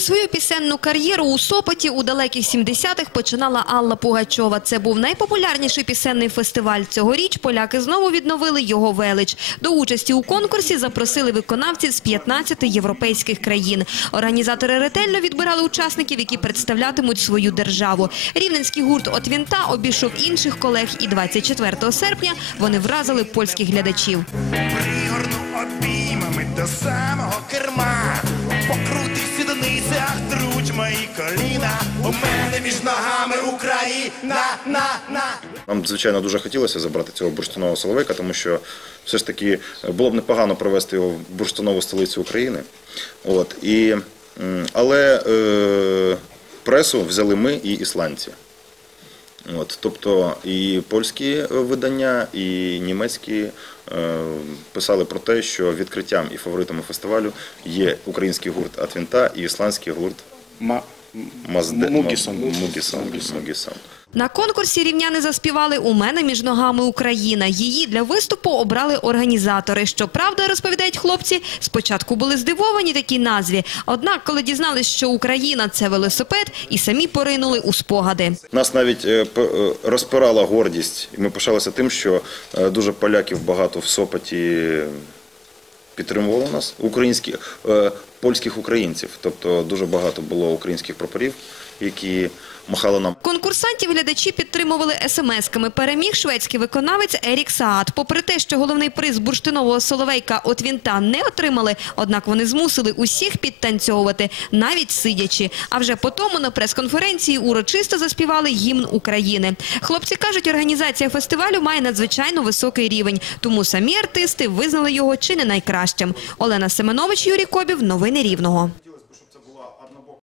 Свою пісенну кар'єру у Сопоті у далеких 70-х починала Алла Пугачова. Це був найпопулярніший пісенний фестиваль. Цьогоріч поляки знову відновили його велич. До участі у конкурсі запросили виконавців з 15 європейських країн. Організатори ретельно відбирали учасників, які представлятимуть свою державу. Рівненський гурт «От вінта» обійшов інших колег і 24 серпня вони вразили польських глядачів. Пригорну обіймами до самого керма. Сідницях, труть мої коліна. У мене між ногами Україна, на, на. Нам, звичайно, дуже хотілося забрати цього бурштинового соловейка, тому що все ж таки було б непогано провести його в бурштинову столицю України. От, і, але е, пресу взяли ми і ісландці. От, тобто і польські е, видання, і німецькі е, писали про те, що відкриттям і фаворитами фестивалю є український гурт Атвінта і ісландський гурт. Мазде Мугісон. Мугісон. Мугісон. На конкурсі рівняни заспівали «У мене між ногами Україна». Її для виступу обрали організатори. Щоправда, розповідають хлопці, спочатку були здивовані такій назві. Однак, коли дізнались, що Україна – це велосипед, і самі поринули у спогади. Нас навіть е, е, розпирала гордість, і ми пишалися тим, що е, дуже поляків багато в Сопоті підтримували нас, українських, е, польських українців. Тобто дуже багато було українських прапорів, які махали нам. Конкурсантів глядачі підтримували смс-ками. Переміг шведський виконавець Ерік Саат. Попри те, що головний приз бурштинового соловейка от вінта не отримали, однак вони змусили усіх підтанцьовувати, навіть сидячи. А вже по тому на прес-конференції урочисто заспівали гімн України. Хлопці кажуть, організація фестивалю має надзвичайно високий рівень, тому самі артисти визнали його чи не найкращим. Олена Семенович, Юрій Кобів. Новини Рівного.